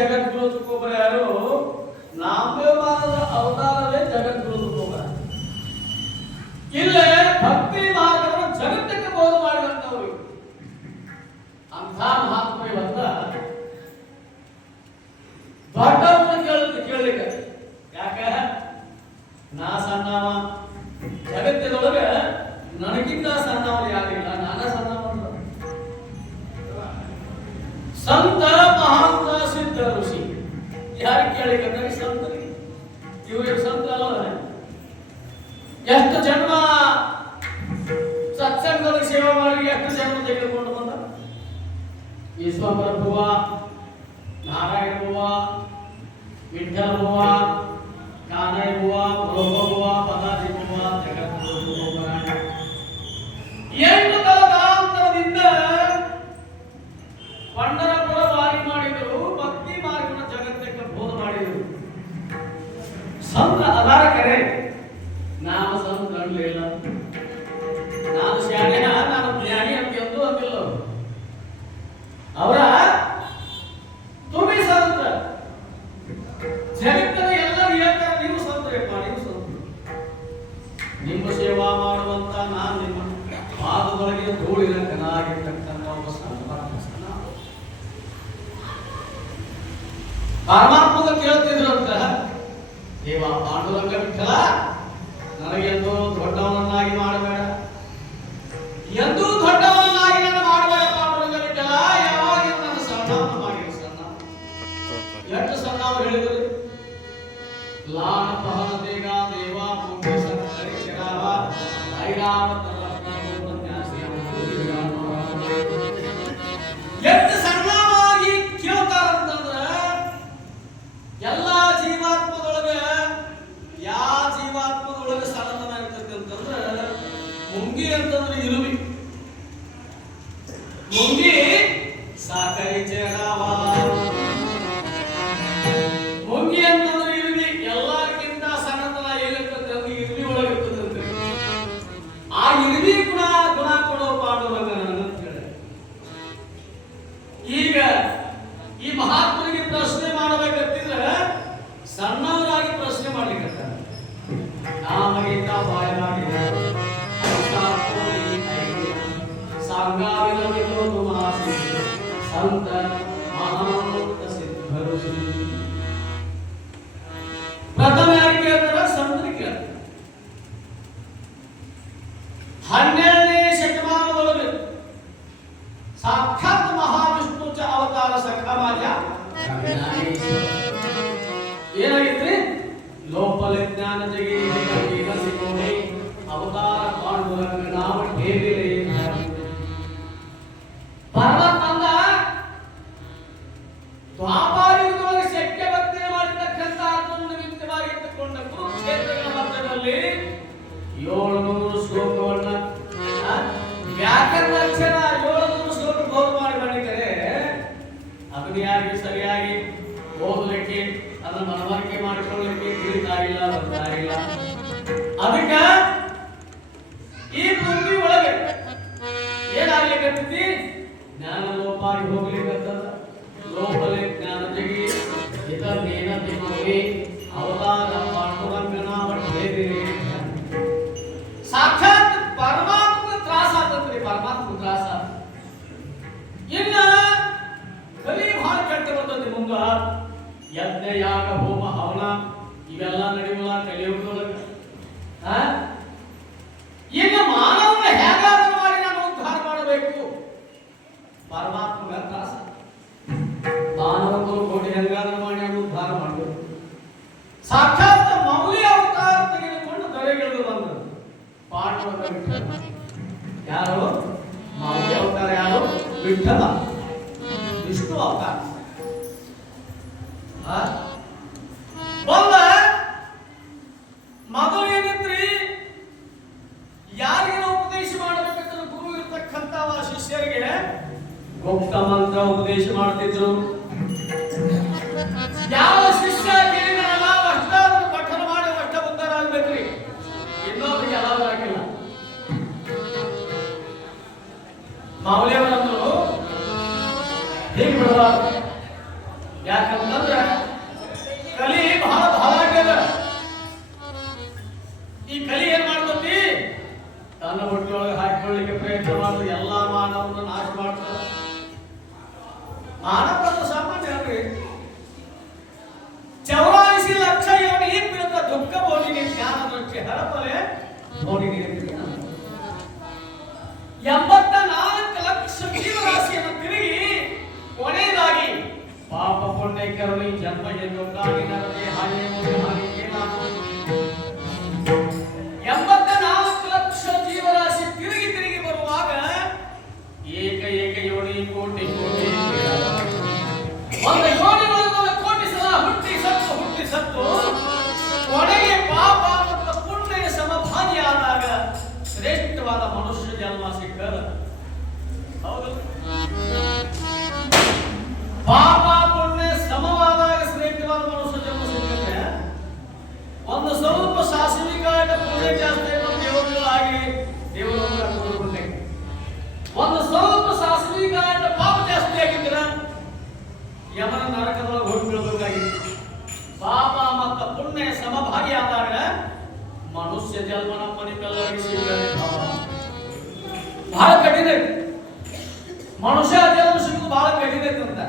ಜಗದ್ಗುರು ತುಕೋಬರ ಯಾರು? ನಾಮದೇವರ ಅವತಾರವೇ ಜಗದ್ಗುರು ತುಕೋಬರ. ಇಲ್ಲೇ ಭಕ್ತಿ ಮಾರ್ಗವನ್ನು ಜಗತ್ತಕ್ಕೆ ಬೋಧ ಮಾಡಿದಂತವರು. ಅಂಥ ಮಹಾತ್ಮ ಇವತ್ತ ದೊಡ್ಡವನ್ನ ಕೇಳಲಿಕ್ಕೆ ಯಾಕೆ? ನಾ ಸಣ್ಣವ, ಜಗತ್ತಿನೊಳಗೆ ನನಗಿಂತ ಸಣ್ಣವ ಯಾರಿಲ್ಲ, ನಾನ ಸಣ್ಣವ. ಸಂತ ಮಹಾಂತ ಸಿದ್ಧ ಋಷಿ ಯಾರು ಕೇಳಿದ್ರೆ ಸಂತರಿಗೆ. ಇವರು ಸಂತ ಅಲ್ಲ. ಎಷ್ಟು ಜನ್ಮ ಸತ್ಸಂಗದಲ್ಲಿ ಸೇವೆ ಮಾಡಿ ಎಷ್ಟು ಜನ್ಮ ತೆಗೆದುಕೊಂಡು ಬಂದ? ಈಶ್ವರ ಭುವ, ನಾರಾಯಣ ಭುವ, ವಿಠ್ಠಲ ಭುವ, ಕಾನಯ ಭುವ, ಪ್ರಭು ಭುವ, ಪದಾತಿ ಭುವ, ಜಗದ್ಗುರು ಭುವ. 8 ತಲಕಾಂತರದಿಂದ ಪಂಡರಪುರ ವಾರಿ ಮಾಡಿದರು. ಭಕ್ತಿ ಮಾರ್ಗವನ್ನು ಜಗತ್ತಕ್ಕೆ ಬೋಧ ಮಾಡಿದರು. ಸಂತ ಅದಾರ ಕರೆ, ನಾನು ಸಂತ ಅನ್ಲಿಲ್ಲ. ನಾನು ಶಾಣೆ, ನಾನು ಜ್ಞಾನಿ ಅಂತ ಎಂದು ಅಂದಿಲ್ಲ. ಅವರ ತುಮಿ ಸಂತ. ಜಗತ್ತಿನ ಎಲ್ಲರೂ ಹೇಳ್ತಾರೆ ನೀವು ಸಂತರಪ್ಪ, ನೀವು ಸಂತ. ನಿಮ್ಮ ಸೇವಾ ಮಾಡುವಂತ ನಾನು ನಿಮ್ಮ ಪಾದದೊಳಗೆ ಧೂಳಿನ ಕನಾಗಿರ್ತಕ್ಕಂಥ ಒಬ್ಬ ಸಂತ. ಪರಮಾತ್ಮಗ ಕೇಳ್ತಿದ್ರು ಅಂತ, ದೇವ ಪಾಂಡುರಂಗ ವಿಠಲ ನನಗೆಂದೂ ದೊಡ್ಡವನನ್ನಾಗಿ ಮಾಡಬೇಡ, ಎಂದೂ ದೊಡ್ಡವನನ್ನಾಗಿ ನನ್ನ ಮಾಡಬೇಡ ಪಾಂಡುರಂಗ ವಿಠಲ. ಯಾವಾಗ ನನ್ನ ಸಣ್ಣವನ್ನು ಮಾಡಿದ್ರು. ಸಣ್ಣ ಎಷ್ಟು ಸಣ್ಣ ಅವರು ಹೇಳಿದರು? ಲಾಣ ಪಹನ ದೇಗ ದೇವ ಮುಖ್ಯ ಸಂತರಿ ಶಿರಾವ ಐರಾವತ ಎಷ್ಟು ಸಣ್ಣವಾಗಿ ಕೇಳ್ತಾರಂತಂದ್ರೆ, ಎಲ್ಲಾ ಜೀವಾತ್ಮದೊಳಗೆ ಯಾವ ಜೀವಾತ್ಮದೊಳಗೆ ಸಣ್ಣತನ ಇರ್ತದೆ ಅಂತಂದ್ರೆ ಮುಂಗಿ ಅಂತಂದ್ರೆ ಇರುವಿ. ಮುಂಗಿ ಸಾಕೈ ಚೇರಾವ. ಮುಂಗಿ ಅಂತಂದ್ರೆ ಇರುವಿ. ಎಲ್ಲರಿಗಿಂತ ಸಣ್ಣತನ ಏನಿರ್ತದೆ ಅಂದ್ರೆ ಇರುವಿ ಒಳಗೆ ಇರ್ತದಂತೆ. ಆ ಇರುವಿ ಗುಣ ಕೊಡೋ ಪಾಂಡುರಂಗ ಅಂತ ಹೇಳಿ. ಈಗ ಈ ಮಹಾತ್ಮರಿಗೆ ಪ್ರಶ್ನೆ ಮಾಡಬೇಕಂತಿದ್ರೆ ಸಣ್ಣವರಾಗಿ ಪ್ರಶ್ನೆ ಮಾಡ್ಲಿಕ್ಕೆ ನಾಮಗೀತ ಬಾಯ ಮಾಡಿದ ಸಾಂಗಾವಿದವಿದೋ ತುಮಾಸಿ ಸಂತ ಮಹಾಂತ ಸಿದ್ಧ ಋಷಿ. ಪ್ರಥಮ ಯಾರು ಕೇಳ್ತಾರ? ಸಂತರಿಗೆ ಕೇಳ್ತಾರೆ. 12ನೇ ಶತಮಾನದೊಳಗೆ ಸಾಕ್ಷಾತ್ ಮಹಾವಿಷ್ಣು ಅವತಾರ ಸಖಮಾಜ ಏನಾಗಿತ್ರಿ? ಲೋಪಲ ಜ್ಞಾನ ಜಗಿ ಸಿಗೋಣಿ ಅವತಾರ ಪಾಂಡುರಂಗ ನಾಮ ಠೇವಿಲೆ. ಪರಮಾತ್ಮ ದ್ವಾಪಾರಯುಗದೊಳಗೆ ಶಕ್ಯ ಭಕ್ತಿ ಮಾಡಿರ್ತಕ್ಕಂಥ ಅದನ್ನು ನಿಮಿತ್ತವಾಗಿಟ್ಟುಕೊಂಡ ಕುರುಕ್ಷೇತ್ರಗಳ ಮಧ್ಯದಲ್ಲಿ 700 ಶ್ಲೋಕವನ್ನ ವ್ಯಾಕರಣ ಅಕ್ಷರ 700 ಶ್ಲೋಕ ಬೋಧ ಮಾಡಿದ್ದಾರೆ. ಅದನ್ನ ಯಾರಿಗೆ ಸರಿಯಾಗಿ ಓದಲಿಕ್ಕೆ, ಅದನ್ನ ಮನವರಿಕೆ ಮಾಡಿಕೊಳ್ಳಲಿಕ್ಕೆ ತಿಳಿತಾ ಇಲ್ಲ, ಬರ್ತಾ ಇಲ್ಲ. ಅದಕ್ಕೆ ಈ ಪೃಥ್ವಿ ಒಳಗೆ ಏನಾಗ್ಲಿಕ್ಕೆ ಜ್ಞಾನ ಲೋಪ ಆಗಿ ಹೋಗ್ಲಿಕ್ಕೆ ಲೋಪಲೆ ಜ್ಞಾನ ಜಗಿ ಇದನ್ನೇನ ತಿಮ್ಮಿ ಅವತಾರ ಪಾಂಡುರಂಗನ ಹೊಟ್ಟೆದಿರಿ. ಸಾಕ್ಷಾತ್ ಪರಮಾತ್ಮ ತ್ರಾಸ ಆಗ್ತದ್ರಿ. ಪರಮಾತ್ಮ ತ್ರಾಸ ಇನ್ನ ಕಲಿ ಬಹಳ ಕೆಟ್ಟ ಬರ್ತದೆ. ಮುಂದ ಯಜ್ಞ ಯಾಗ ಹೋಮ ಹವನ ಇವೆಲ್ಲ ನಡೆಯುವ ಕಲಿಯುಗದೊಳಗೆ. ಈಗ ಮಾನವನ ಹೇಗಾದರೂ ಮಾಡಿ ನಾನು ಉದ್ಧಾರ ಮಾಡಬೇಕು. ಪರಮಾತ್ಮಗ ತ್ರಾಸ. ಮಾನವ ಕೋಟಿ ಹೆಂಗಾದರೂ ಮಾಡಿ ನಾನು ಉದ್ಧಾರ ಮಾಡಬೇಕು. ಸಾಕ್ಷಾತ್ ಮೌಲ್ಯ ಅವತಾರ ತೆಗೆದುಕೊಂಡು ದೊರೆಗಿಳಿದು ಬಂದರು ಪಾಂಡುರಂಗ ವಿಠಲ. ಯಾರು? ಮೌಲ್ಯ ಅವತಾರ ಯಾರು? ವಿಠಲ, ವಿಷ್ಣು ಅವತಾರ. ಬಂದ ಮೊದಲು ಏನಿದ್ರಿ? ಯಾರಿಗೆಲ್ಲ ಉಪದೇಶ ಮಾಡಬೇಕಂದ್ರೆ ಗುರು ಇರ್ತಕ್ಕಂಥ ಶಿಷ್ಯರಿಗೆ ಗುಪ್ತ ಮಂತ್ರ ಉಪದೇಶ ಮಾಡ್ತಿದ್ರು. ಯಾವ ಶಿಷ್ಯ ಕೇಳಿದ್ರಲ್ಲ ಅಷ್ಟಾದ್ರೂ ಪಠನ ಮಾಡಿ ಅಷ್ಟ ಉದ್ಧಾರ ಇನ್ನೊಬ್ರಿಗೆ ಅಲಾವ್ ಆಗಿಲ್ಲ. ಮಾವಲಿಯವರಂದ್ರು ಹೀಗೆ ಬಿಡಬಾರ್ದು. ಯಾಕಂತಂದ್ರ ಕಲಿ ಬಹಳ ಭಾಳ ಈ ಕಲಿ ಏನ್ ಮಾಡ್ತತಿ ತನ್ನ ಹೊಟ್ಟೆಯೊಳಗೆ ಹಾಕಿಕೊಳ್ಳಿಕ್ಕೆ ಪ್ರಯತ್ನ ಮಾಡೋದು ಎಲ್ಲಾ ಮಾನವನ್ನ ನಾಶ ಮಾಡ್ತಾರೆ. ಮಾನವ ಸಾಮಾನ್ಯ ಅಲ್ರಿ. 84 ಲಕ್ಷ ಯೋನಿ ವಿರುದ್ಧ ದುಃಖ ಬೋಧಿನಿ ಜ್ಞಾನ ದೃಷ್ಟಿ ಹರಪಲೆ ಬೋಧಿನಿ 84 ಲಕ್ಷ ಜೀವರಾಶಿಯನ್ನು ತಿರುಗಿ ಕೊನೆಯದಾಗಿ ಪಾಪ ಪುಣ್ಯ ಕರುಣಿ ಜನ್ಮ ಜನ್ಮಕ್ಕಾಗಿ ನರಕೆ ಹಾನಿ ಹಾನಿ 84 ಲಕ್ಷ ಜೀವರಾಶಿ ತಿರುಗಿ ತಿರುಗಿ ಬರುವಾಗ ಏಕ ಏಕ ಯೋನಿ ಕೋಟಿ ಕೋಟಿ ಒಂದು ಯೋನಿ ಒಳಗೊಂದು ಕೋಟಿ ಸಲ ಹುಟ್ಟಿ ಸತ್ತು ಕೊನೆಗೆ ಪಾಪ ಮತ್ತು ಪುಣ್ಯ ಸಮಭಾಗಿಯಾದಾಗ ಶ್ರೇಷ್ಠವಾದ ಮನುಷ್ಯ ಜನ್ಮ ಸಿಕ್ಕದ. ಹೌದು, ಪಾಪ ಪುಣ್ಯ ಸಮವಾದಾಗ ಶ್ರೇಷ್ಠವಾದ ಮನುಷ್ಯ ಜನ್ಮ ಸಿಕ್ಕಂದ್ರೆ ಒಂದು ಸ್ವಲ್ಪ ಸಾಸಿವಿಗಾಟ ಪುಣ್ಯ ಜಾಸ್ತಿ ದೇವರುಗಳಾಗಿ ದೇವರು ಒಂದು ಸ್ವಲ್ಪ ಸಾಸಿವಿಗಾಟ ಪಾಪ ಜಾಸ್ತಿ ಆಗಿದ್ರ ಯಮನ ನರಕದೊಳಗೆ ಹೋಗಿ ಬೀಳಬೇಕಾಗಿತ್ತು. ಪಾಪ ಮತ್ತು ಪುಣ್ಯ ಸಮಭಾಗಿ ಆದಾಗ ಮನುಷ್ಯ ಜನ್ಮ ನಮ್ಮ ನಿಮ್ಮೆಲ್ಲರಿಗೂ ಸಿಗದೆ ಬಹಳ ಕಠಿಣ. ಮನುಷ್ಯ ಜನ್ಮ ಸಿಗುವುದು ಬಹಳ ಕಠಿಣ ಅಂತ